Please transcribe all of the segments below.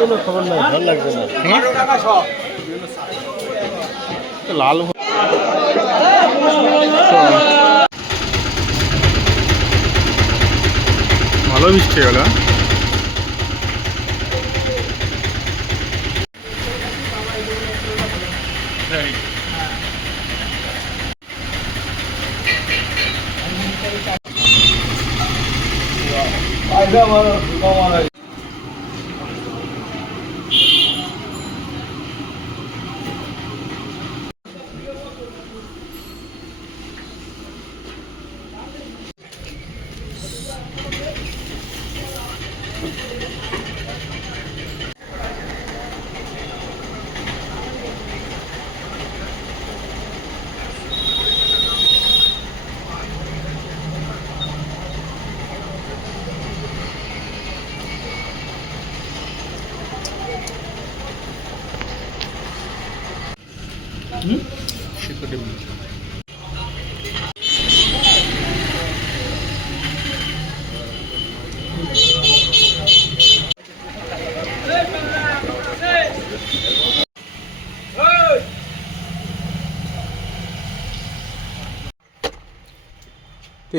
কোনো খবর নাই, ভালো লাগছে না। লাল ভালো বৃষ্টি হয়ে গেল।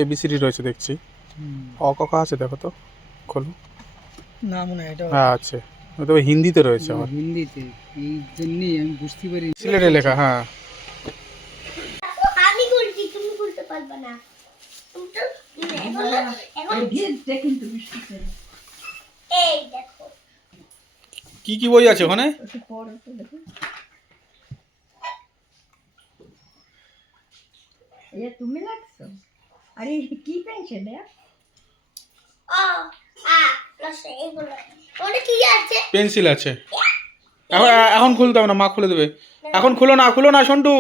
এবিসিডি রয়েছে দেখছি। অ ক খ আছে, দেখো তো, খোলো। না মনে হয় এটা হ্যাঁ আছে, তবে হিন্দিতে রয়েছে আমার। হিন্দিতে, এই জন্যই আমি বুঝতে পারি। সিলেটে লেখা, হ্যাঁ। আমি বলছি, তুমি বলতে পারবে না। তুমি তো এখন এই দেখো কি কি বই আছে ওখানে? তুমি লাগছো? আরে কি পেনশন ও প্লাস এগুলো ওটা কি আছে? পেন্সিল আছে। এখন এখন খুলতে হবে না, মা খুলে দেবে। এখন খুলো না, খুলো না সন্টু।